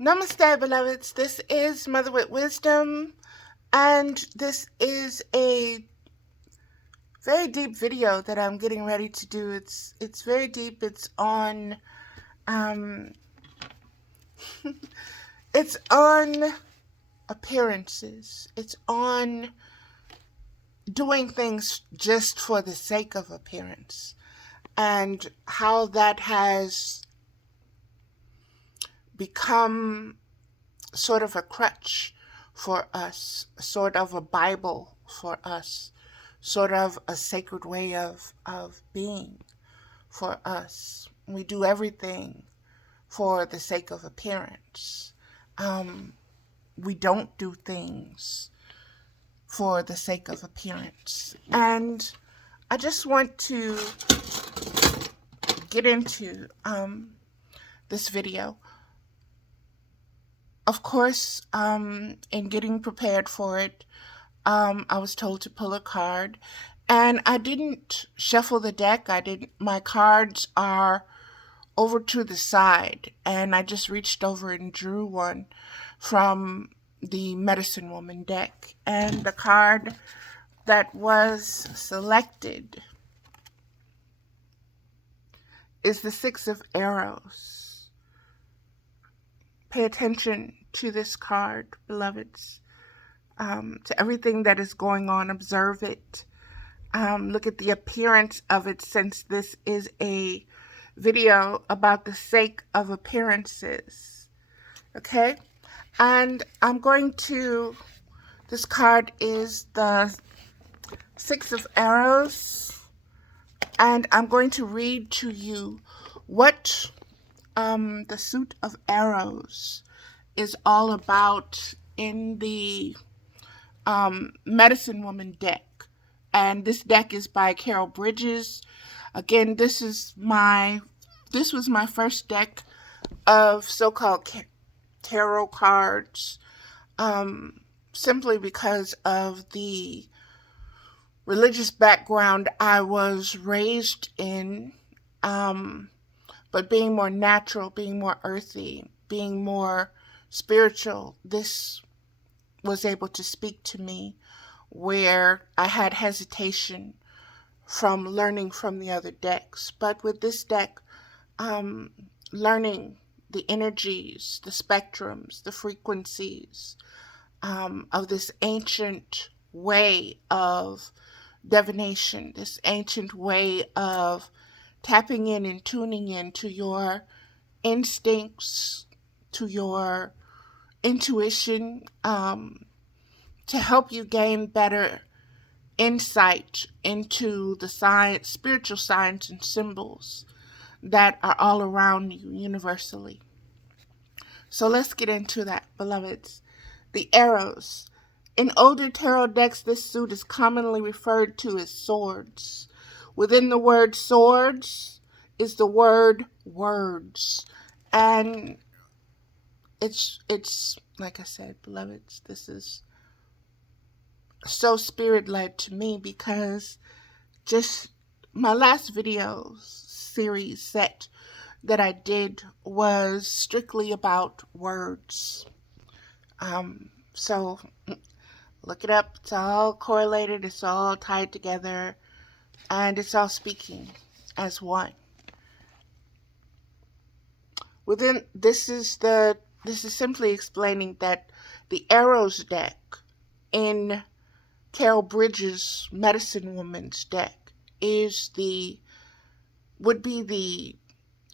Namaste, beloveds. This is Mother with Wisdom, and this is a very deep video that I'm getting ready to do. It's very deep. It's on um it's on appearances. It's on doing things just for the sake of appearance, and how that has become sort of a crutch for us, sort of a Bible for us, sort of a sacred way of being for us. We do everything for the sake of appearance. We don't do things for the sake of appearance. And I just want to get into this video. Of course, in getting prepared for it, I was told to pull a card, and I didn't shuffle the deck. My cards are over to the side, and I just reached over and drew one from the Medicine Woman deck. And the card that was selected is the Six of Arrows. Pay attention to this card, beloveds, to everything that is going on. Observe it. Look at the appearance of it, since this is a video about the sake of appearances. Okay? And this card is the Six of Arrows, and I'm going to read to you what the suit of arrows is all about in the Medicine Woman deck. And this deck is by Carol Bridges. Again, this was my first deck of so-called tarot cards, simply because of the religious background I was raised in. But being more natural, being more earthy, being more spiritual, this was able to speak to me where I had hesitation from learning from the other decks. But with this deck, learning the energies, the spectrums, the frequencies of this ancient way of divination, this ancient way of tapping in and tuning in to your instincts, to your intuition, to help you gain better insight into the science, spiritual science and symbols that are all around you universally. So let's get into that, beloveds. The arrows. In older tarot decks, this suit is commonly referred to as swords. Within the word swords is the word words. And it's like I said, beloveds, this is so spirit-led to me, because just my last video series set that I did was strictly about words. So look it up. It's all correlated. It's all tied together. And it's all speaking as one. This is simply explaining that the Arrows deck in Carol Bridges' Medicine Woman's deck would be the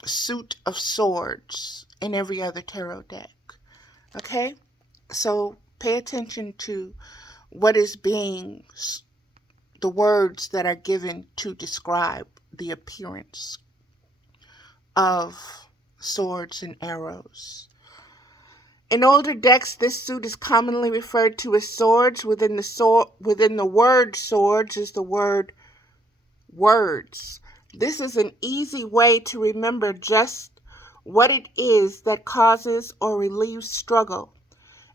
suit of swords in every other tarot deck. Okay? So pay attention to what is being, the words that are given to describe the appearance of swords and arrows. In older decks, this suit is commonly referred to as swords. Within the word swords is the word words. This is an easy way to remember just what it is that causes or relieves struggle.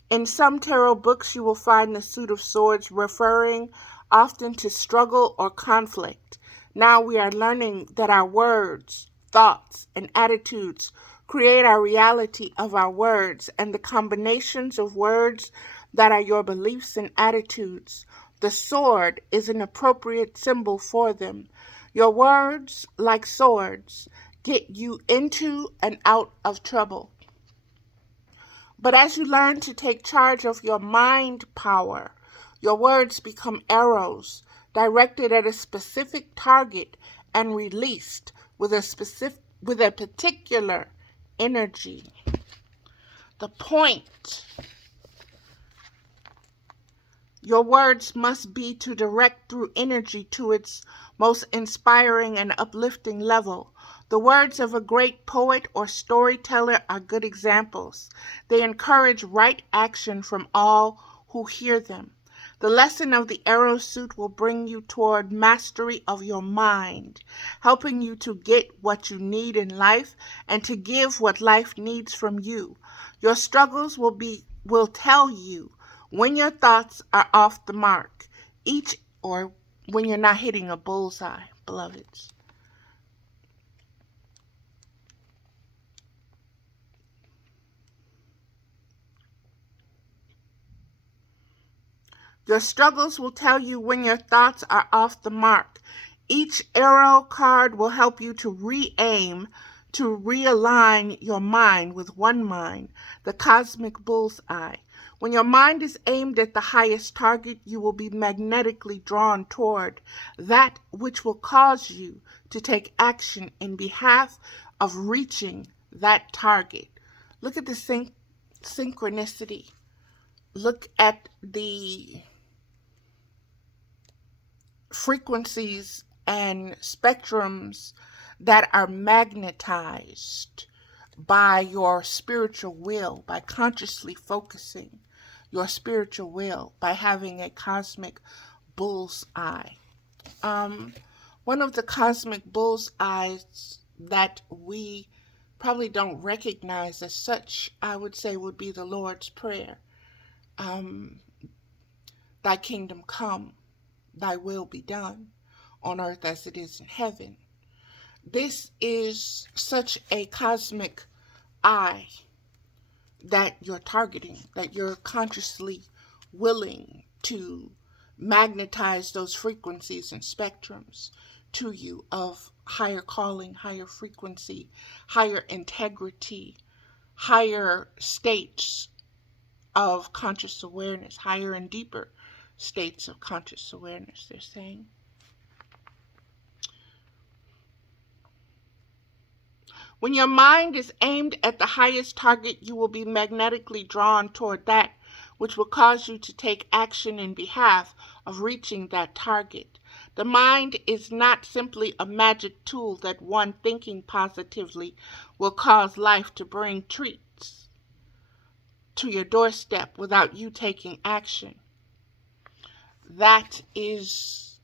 In some tarot books, you will find the suit of swords referring often to struggle or conflict. Now we are learning that our words thoughts, and attitudes create our reality of our words, and the combinations of words that are your beliefs and attitudes. The sword is an appropriate symbol for them. Your words, like swords, get you into and out of trouble. But as you learn to take charge of your mind power, your words become arrows directed at a specific target and released with a particular energy. The point: your words must be to direct through energy to its most inspiring and uplifting level. The words of a great poet or storyteller are good examples. They encourage right action from all who hear them. The lesson of the arrow suit will bring you toward mastery of your mind, helping you to get what you need in life and to give what life needs from you. Your struggles will tell you when your thoughts are off the mark, or when you're not hitting a bullseye, beloveds. Your struggles will tell you when your thoughts are off the mark. Each arrow card will help you to re-aim, to realign your mind with one mind, the cosmic bullseye. When your mind is aimed at the highest target, you will be magnetically drawn toward that which will cause you to take action in behalf of reaching that target. Look at the synchronicity. Look at the frequencies and spectrums that are magnetized by your spiritual will, by consciously focusing your spiritual will, by having a cosmic bull's eye. One of the cosmic bull's eyes that we probably don't recognize as such, I would say, would be the Lord's Prayer. Thy kingdom come, thy will be done, on earth as it is in heaven. This is such a cosmic eye that you're targeting, that you're consciously willing to magnetize those frequencies and spectrums to you of higher calling, higher frequency, higher integrity, higher states of conscious awareness, higher and deeper states of conscious awareness, they're saying. When your mind is aimed at the highest target, you will be magnetically drawn toward that which will cause you to take action in behalf of reaching that target. The mind is not simply a magic tool that one thinking positively will cause life to bring treats to your doorstep without you taking action. That is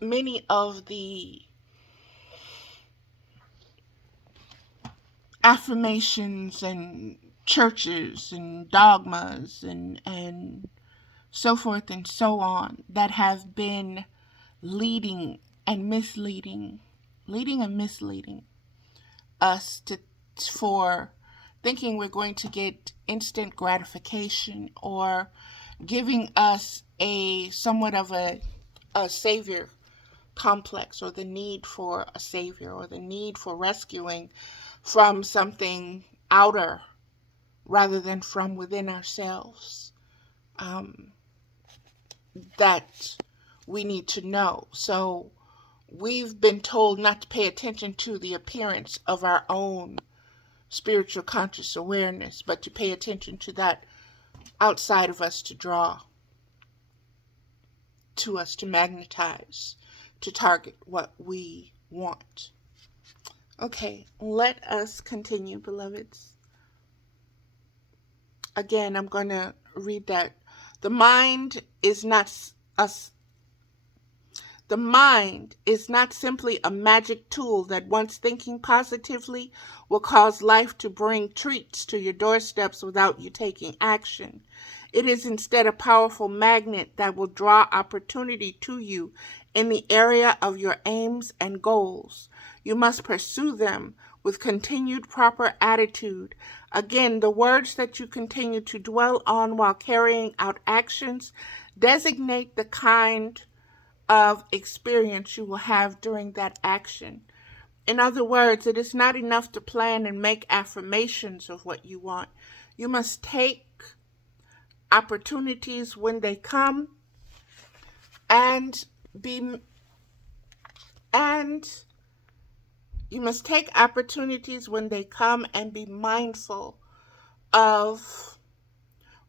many of the affirmations and churches and dogmas and so forth and so on that have been leading and misleading us for thinking we're going to get instant gratification, or giving us a somewhat of a savior complex, or the need for a savior, or the need for rescuing from something outer rather than from within ourselves, that we need to know. So we've been told not to pay attention to the appearance of our own spiritual conscious awareness, but to pay attention to that outside of us, to draw to us, to magnetize, to target what we want. Okay, let us continue, beloveds. Again, I'm going to read that. The mind is not simply a magic tool that, once thinking positively, will cause life to bring treats to your doorsteps without you taking action. It is instead a powerful magnet that will draw opportunity to you in the area of your aims and goals. You must pursue them with continued proper attitude. Again, the words that you continue to dwell on while carrying out actions designate the kind of experience you will have during that action. In other words, it is not enough to plan and make affirmations of what you want. You must take opportunities when they come and be and you must take opportunities when they come and be mindful of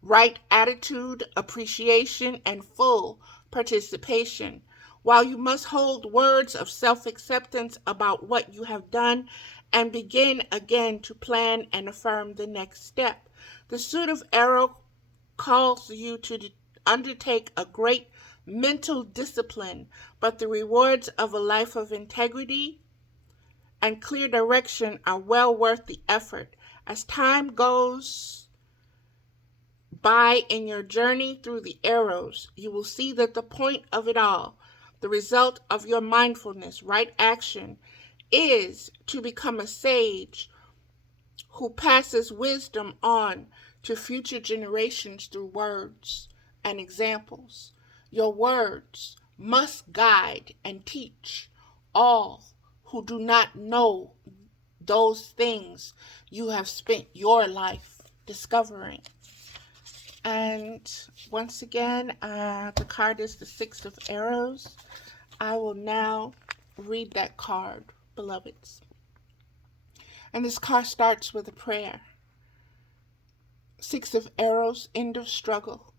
right attitude, appreciation, and full participation. While you must hold words of self-acceptance about what you have done and begin again to plan and affirm the next step. The suit of arrow calls you to undertake a great mental discipline, but the rewards of a life of integrity and clear direction are well worth the effort. As time goes by in your journey through the arrows, you will see that the point of it all, the result of your mindfulness, right action, is to become a sage who passes wisdom on to future generations through words and examples. Your words must guide and teach all who do not know those things you have spent your life discovering. And once again, the card is the Six of Arrows. I will now read that card, beloveds. And this card starts with a prayer. Six of Arrows, end of struggle.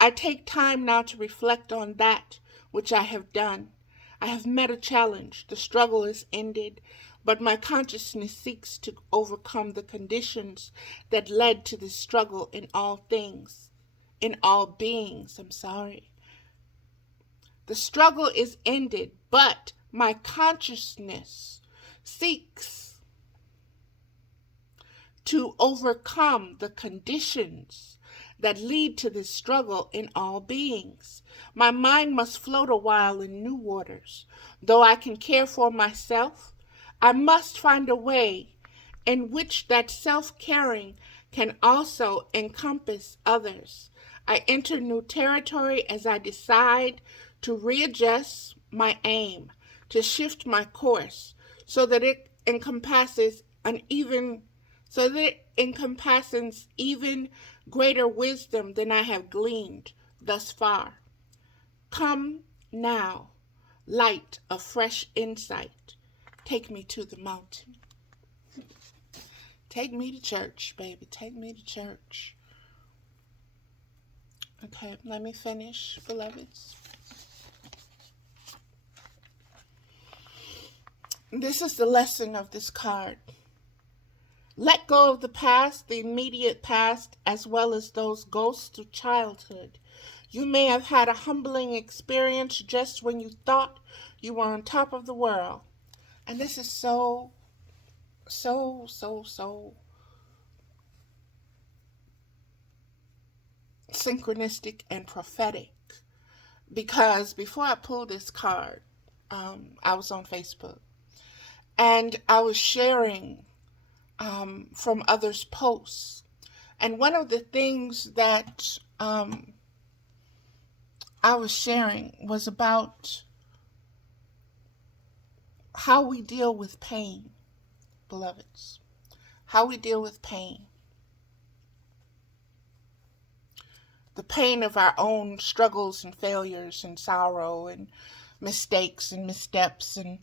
I take time now to reflect on that which I have done. I have met a challenge. The struggle is ended, but my consciousness seeks to overcome the conditions that led to this struggle in all things, in all beings. The struggle is ended, but my consciousness seeks to overcome the conditions that lead to this struggle in all beings. My mind must float a while in new waters. Though I can care for myself, I must find a way in which that self-caring can also encompass others. I enter new territory as I decide to readjust my aim, to shift my course, so that it encompasses even greater wisdom than I have gleaned thus far. Come now, light of fresh insight. Take me to the mountain. Take me to church, baby. Take me to church. Okay, let me finish, beloveds. This is the lesson of this card. Let go of the past, the immediate past, as well as those ghosts of childhood. You may have had a humbling experience just when you thought you were on top of the world. And this is so synchronistic and prophetic. Because before I pulled this card, I was on Facebook. And I was sharing from others' posts. And one of the things that I was sharing was about how we deal with pain, beloveds. How we deal with pain. The pain of our own struggles and failures and sorrow and mistakes and missteps and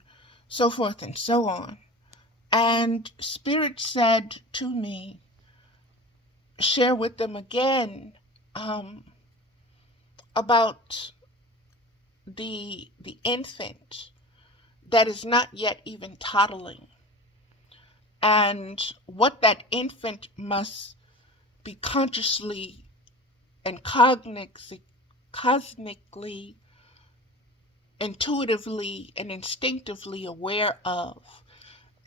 so forth and so on. And Spirit said to me, share with them again about the infant that is not yet even toddling, and what that infant must be consciously and cosmically, intuitively and instinctively aware of,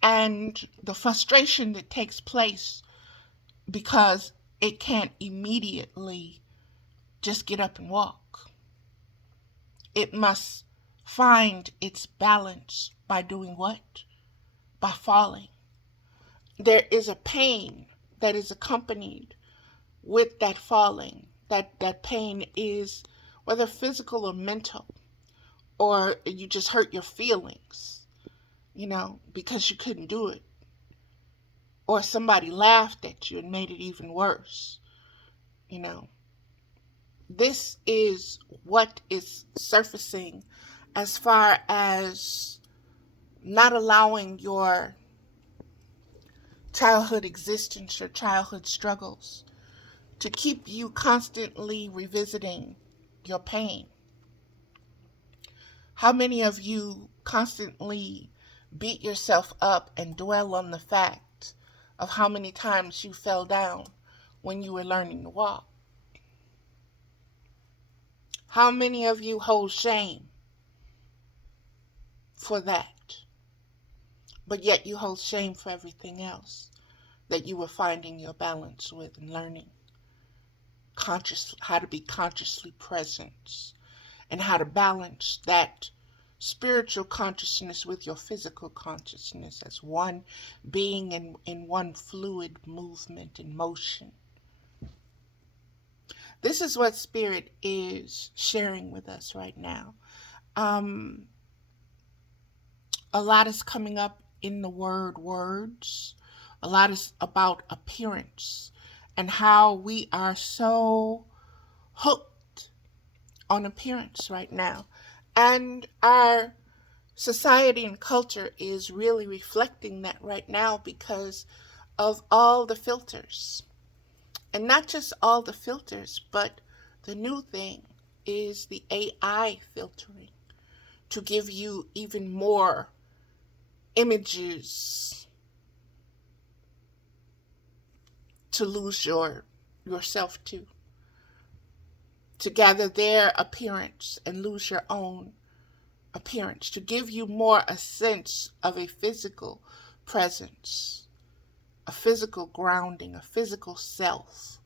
and the frustration that takes place because it can't immediately just get up and walk. It must find its balance by doing what? By falling. there is a pain that is accompanied with that falling. That pain is whether physical or mental, or you just hurt your feelings, because you couldn't do it. Or somebody laughed at you and made it even worse. This is what is surfacing as far as not allowing your childhood existence, your childhood struggles, to keep you constantly revisiting your pain. How many of you constantly beat yourself up and dwell on the fact of how many times you fell down when you were learning to walk? How many of you hold shame for that? But yet you hold shame for everything else that you were finding your balance with and learning how to be consciously present, and how to balance that spiritual consciousness with your physical consciousness as one being in one fluid movement and motion. This is what Spirit is sharing with us right now. A lot is coming up in the word words. A lot is about appearance and how we are so hooked on appearance right now. And our society and culture is really reflecting that right now because of all the filters. And not just all the filters, but the new thing is the AI filtering to give you even more images to lose yourself to gather their appearance and lose your own appearance, to give you more a sense of a physical presence, a physical grounding, a physical self,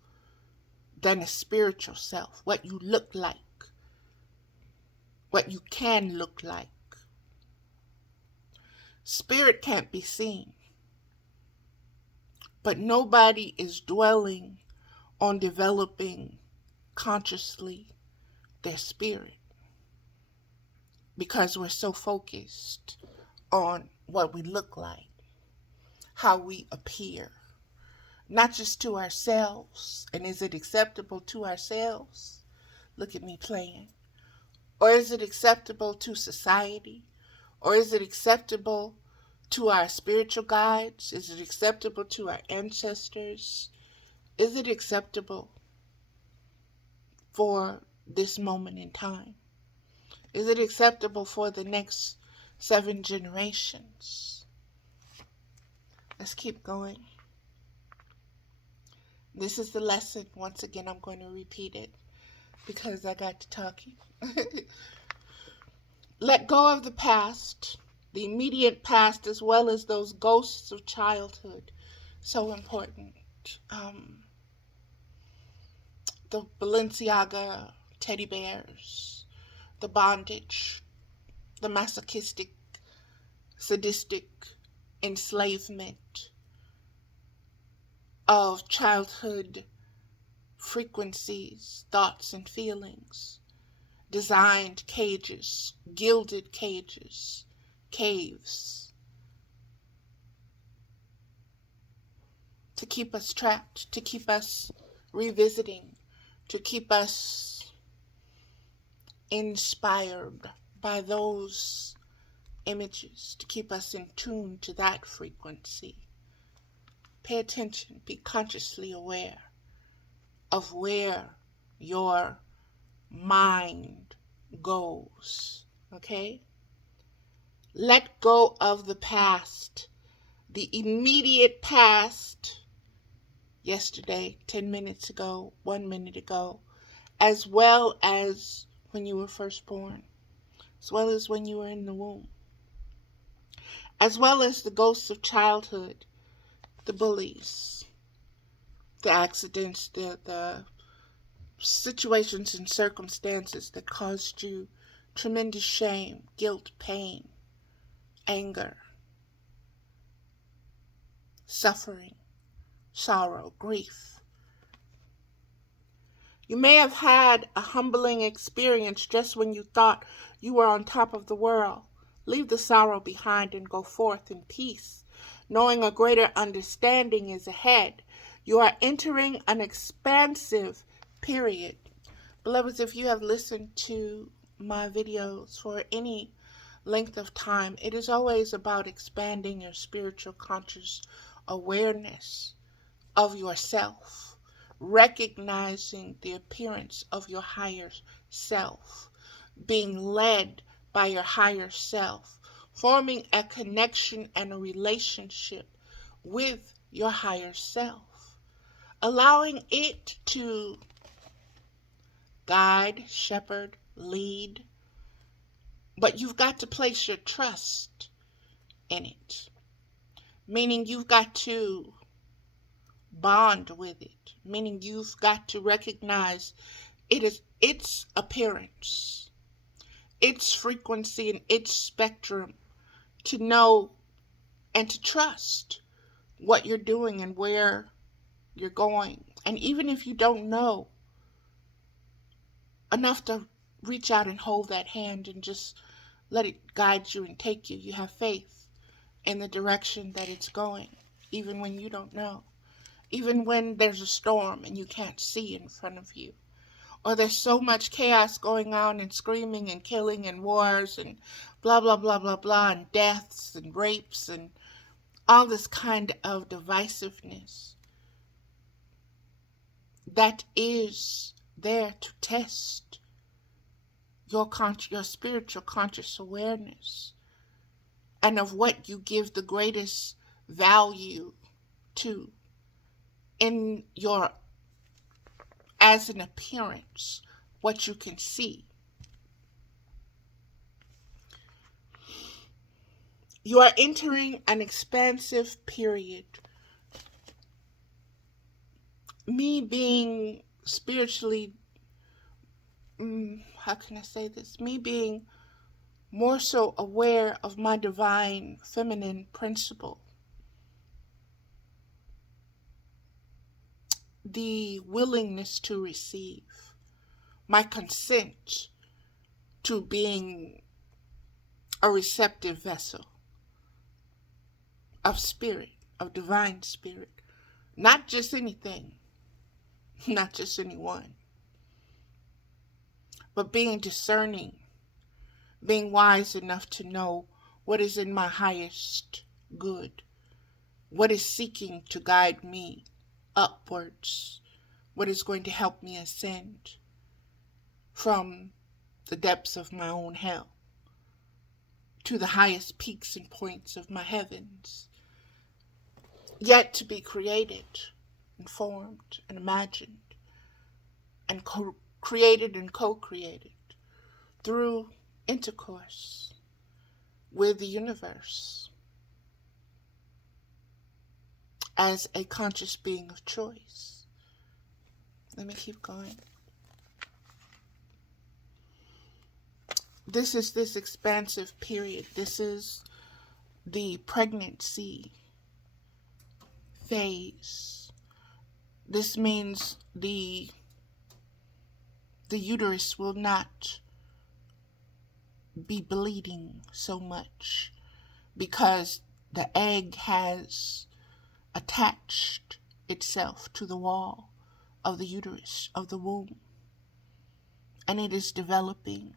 than a spiritual self, what you look like, what you can look like. Spirit can't be seen, but nobody is dwelling on developing consciously their spirit because we're so focused on what we look like, how we appear, not just to ourselves. And is it acceptable to ourselves? Look at me playing. Or is it acceptable to society? Or is it acceptable to our spiritual guides? Is it acceptable to our ancestors? Is it acceptable for this moment in time? Is it acceptable for the next 7 generations? Let's keep going. This is the lesson. Once again, I'm going to repeat it because I got to talking. Let go of the past, the immediate past, as well as those ghosts of childhood. So important. The Balenciaga teddy bears, the bondage, the masochistic, sadistic enslavement of childhood frequencies, thoughts, and feelings. Designed cages, gilded cages, caves, to keep us trapped, to keep us revisiting, to keep us inspired by those images, to keep us in tune to that frequency. Pay attention, be consciously aware of where your mind goes, okay? Let go of the past, the immediate past, yesterday, 10 minutes ago, 1 minute ago, as well as when you were first born, as well as when you were in the womb, as well as the ghosts of childhood, the bullies, the accidents, the situations and circumstances that caused you tremendous shame, guilt, pain, anger, suffering, sorrow, grief. You may have had a humbling experience just when you thought you were on top of the world. Leave the sorrow behind and go forth in peace, knowing a greater understanding is ahead. You are entering an expansive period. Beloveds, if you have listened to my videos for any length of time, it is always about expanding your spiritual conscious awareness of yourself, recognizing the appearance of your higher self, being led by your higher self, forming a connection and a relationship with your higher self, allowing it to guide, shepherd, lead, but you've got to place your trust in it, meaning you've got to bond with it, meaning you've got to recognize it is its appearance, its frequency, and its spectrum, to know and to trust what you're doing and where you're going. And even if you don't know enough to reach out and hold that hand and just let it guide you and take you, you have faith in the direction that it's going, even when you don't know. Even when there's a storm and you can't see in front of you, or there's so much chaos going on and screaming and killing and wars and blah, blah, blah, blah, blah, and deaths and rapes and all this kind of divisiveness that is there to test your spiritual conscious awareness and of what you give the greatest value to in your, as an appearance, what you can see. You are entering an expansive period. Me being spiritually, how can I say this? Me being more so aware of my divine feminine principle. The willingness to receive, my consent to being a receptive vessel of spirit, of divine spirit. Not just anything, not just anyone, but being discerning, being wise enough to know what is in my highest good, what is seeking to guide me upwards, what is going to help me ascend from the depths of my own hell to the highest peaks and points of my heavens, yet to be created and formed and imagined and created and co-created through intercourse with the universe as a conscious being of choice. Let me keep going. This is this expansive period. This is the pregnancy phase. This means the uterus will not be bleeding so much because the egg has attached itself to the wall of the uterus, of the womb, and it is developing.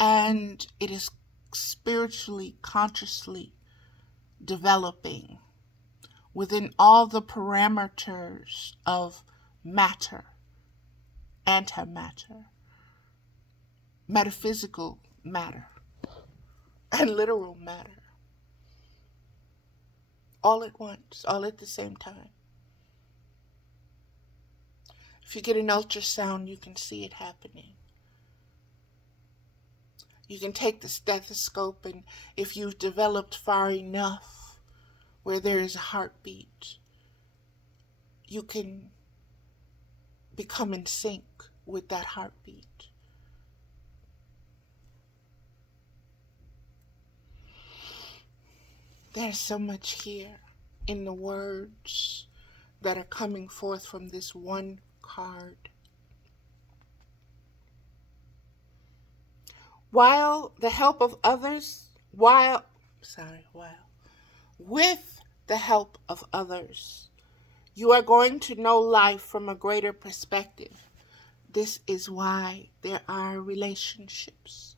And it is spiritually, consciously developing within all the parameters of matter, antimatter, metaphysical matter, and literal matter. All at once, all at the same time. If you get an ultrasound, you can see it happening. You can take the stethoscope, and if you've developed far enough where there is a heartbeat, you can become in sync with that heartbeat. There's so much here in the words that are coming forth from this one card. While the help of others, with the help of others, you are going to know life from a greater perspective. This is why there are relationships.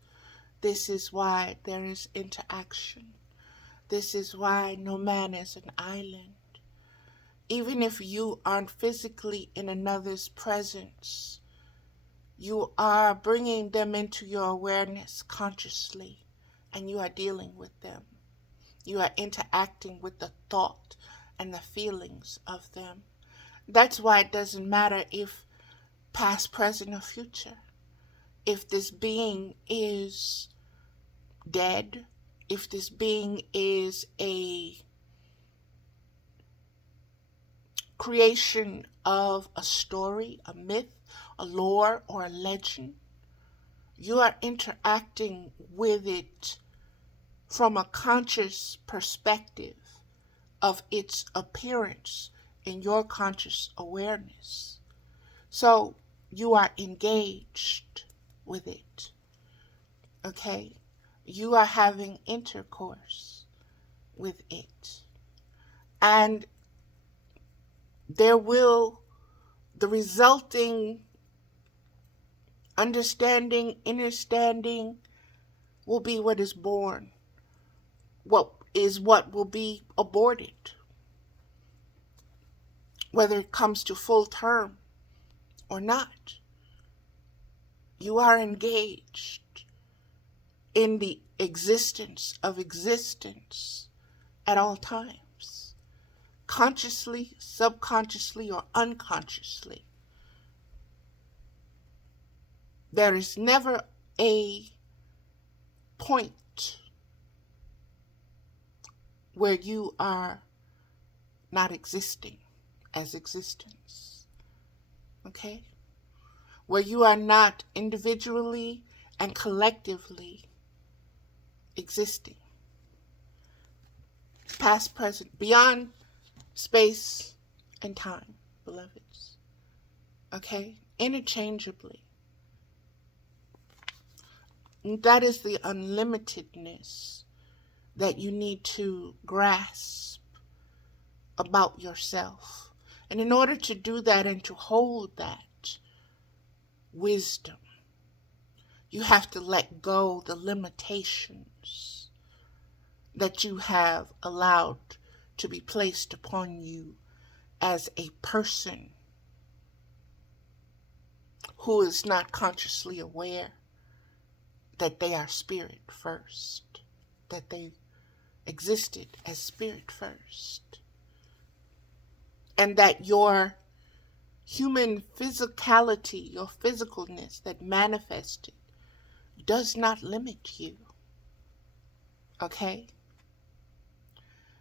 This is why there is interaction. This is why no man is an island. Even if you aren't physically in another's presence, you are bringing them into your awareness consciously, and you are dealing with them. You are interacting with the thought and the feelings of them. That's why it doesn't matter if past, present, or future. If this being is dead, if this being is a creation of a story, a myth, a lore, or a legend, you are interacting with it from a conscious perspective of its appearance in your conscious awareness. So you are engaged with it, okay? You are having intercourse with it. And the resulting understanding, understanding will be what is born, what will be aborted, whether it comes to full term or not. You are engaged in the existence of existence at all times, consciously, subconsciously, or unconsciously. There is never a point where you are not existing as existence, okay? Where you are not individually and collectively existing. Past, present, beyond space and time, beloveds, okay? Interchangeably. That is the unlimitedness that you need to grasp about yourself. And in order to do that and to hold that wisdom, you have to let go the limitations that you have allowed to be placed upon you as a person who is not consciously aware that they are spirit first, that they existed as spirit first, and that your human physicality, your physicalness that manifested, does not limit you. Okay?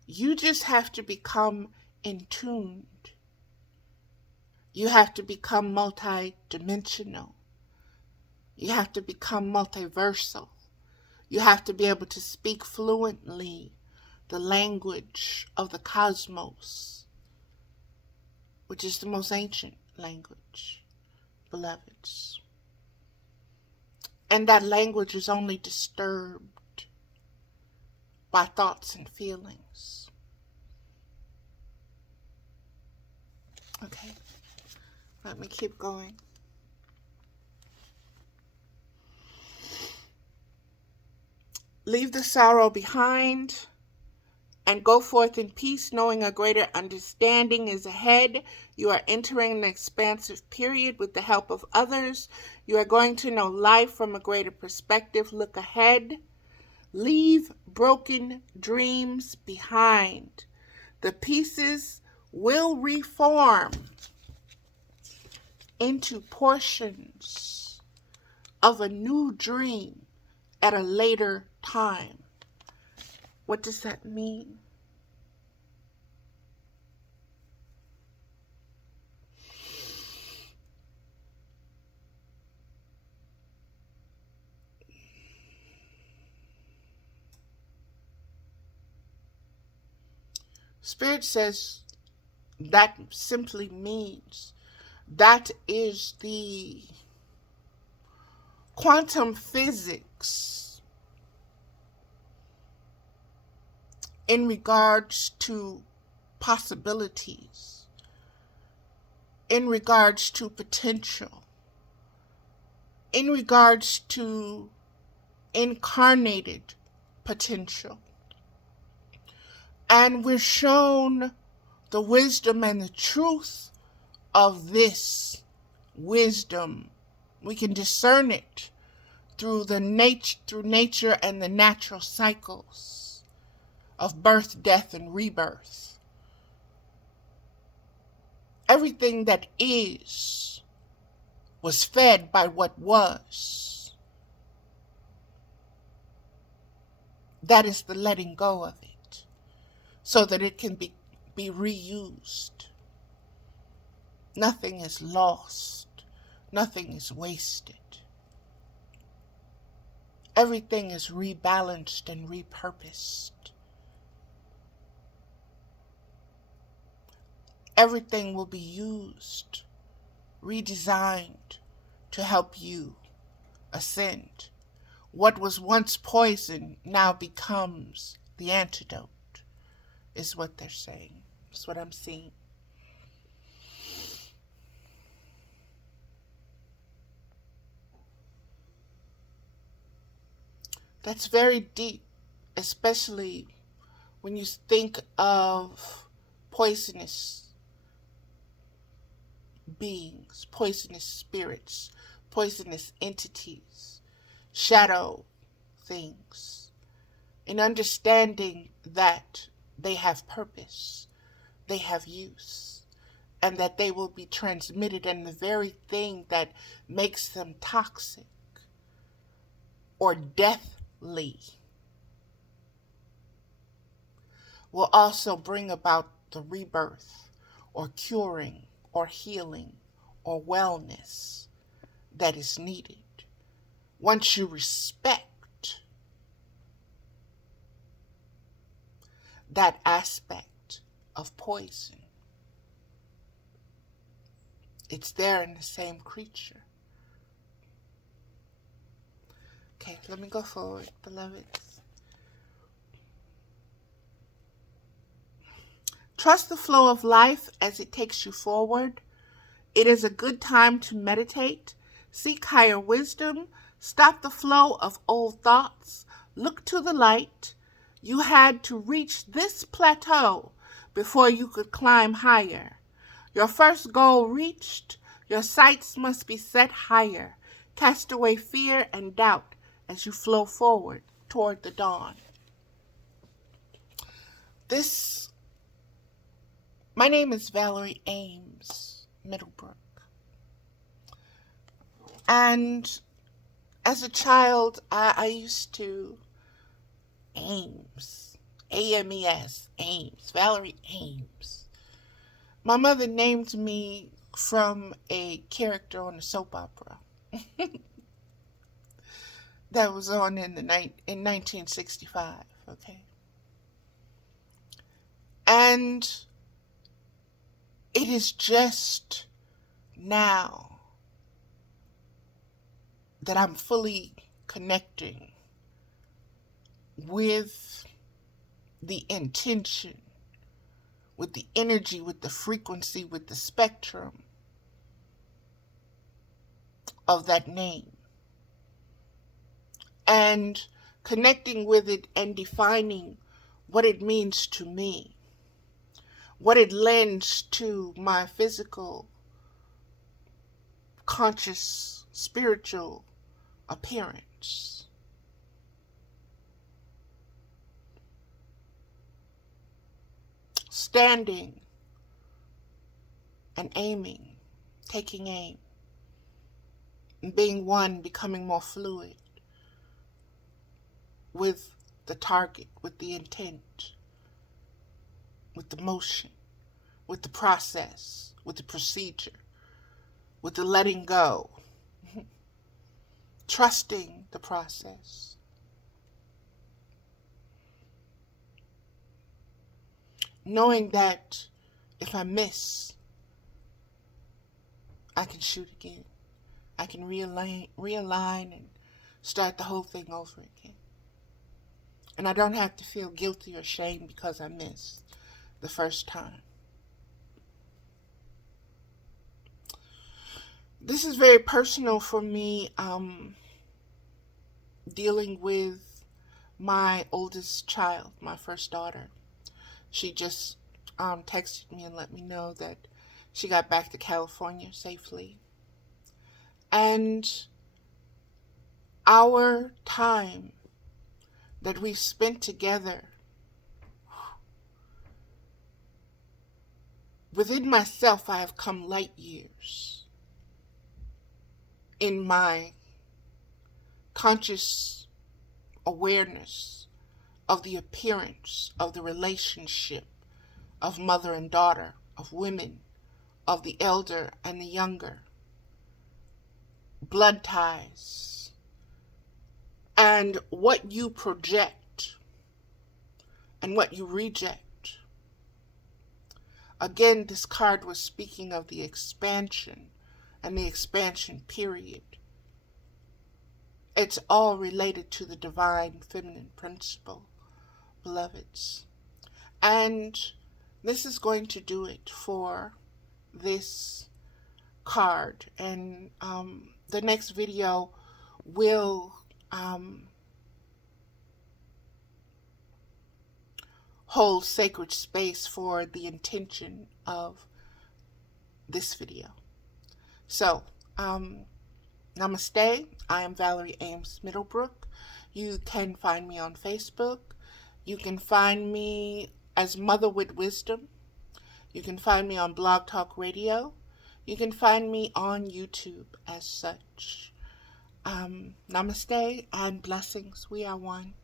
You just have to become in tuned. You have to become multidimensional. You have to become multiversal. You have to be able to speak fluently the language of the cosmos, which is the most ancient language, beloveds. And that language is only disturbed by thoughts and feelings. Okay, let me keep going. Leave the sorrow behind and go forth in peace, knowing a greater understanding is ahead. You are entering an expansive period with the help of others. You are going to know life from a greater perspective. Look ahead. Leave broken dreams behind. The pieces will reform into portions of a new dream at a later time. What does that mean? Spirit says that simply means that is the quantum physics in regards to possibilities, in regards to potential, in regards to incarnated potential. And we're shown the wisdom and the truth of this wisdom. We can discern it through nature and the natural cycles of birth, death, and rebirth. Everything that is was fed by what was. That is the letting go of it, so that it can be reused. Nothing is lost. Nothing is wasted. Everything is rebalanced and repurposed. Everything will be used, redesigned to help you ascend. What was once poison now becomes the antidote, is what they're saying. That's what I'm seeing. That's very deep, especially when you think of poisonous beings, poisonous spirits, poisonous entities, shadow things, and understanding that they have purpose, they have use, and that they will be transmitted, and the very thing that makes them toxic or deathly will also bring about the rebirth or curing or healing or wellness that is needed. Once you respect that aspect of poison, it's there in the same creature. Okay, let me go forward, beloveds. Trust the flow of life as it takes you forward. It is a good time to meditate, seek higher wisdom, stop the flow of old thoughts, look to the light. You had to reach this plateau before you could climb higher. Your first goal reached, your sights must be set higher. Cast away fear and doubt as you flow forward toward the dawn. My name is Valerie Ames Middlebrook. And as a child, I used to Ames, A-M-E-S, Ames, Valerie Ames. My mother named me from a character on a soap opera that was on in 1965, okay? And it is just now that I'm fully connecting with the intention, with the energy, with the frequency, with the spectrum of that name. And connecting with it and defining what it means to me, what it lends to my physical, conscious, spiritual appearance. Standing and aiming, taking aim, and being one, becoming more fluid with the target, with the intent, with the motion, with the process, with the procedure, with the letting go, trusting the process. knowing that if I miss, I can shoot again. I can realign and start the whole thing over again. And I don't have to feel guilty or shame because I missed the first time. This is very personal for me, dealing with my oldest child, my first daughter. She just texted me and let me know that she got back to California safely. And our time that we've spent together, within myself, I have come light years in my conscious awareness of the appearance of the relationship of mother and daughter, of women, of the elder and the younger, blood ties, and what you project and what you reject. Again, this card was speaking of the expansion and the expansion period. It's all related to the divine feminine principle, beloveds. And this is going to do it for this card. And the next video will hold sacred space for the intention of this video. So, namaste. I am Valerie Ames Middlebrook. You can find me on Facebook. You can find me as Mother with Wisdom. You can find me on Blog Talk Radio. You can find me on YouTube as such. Namaste and blessings. We are one.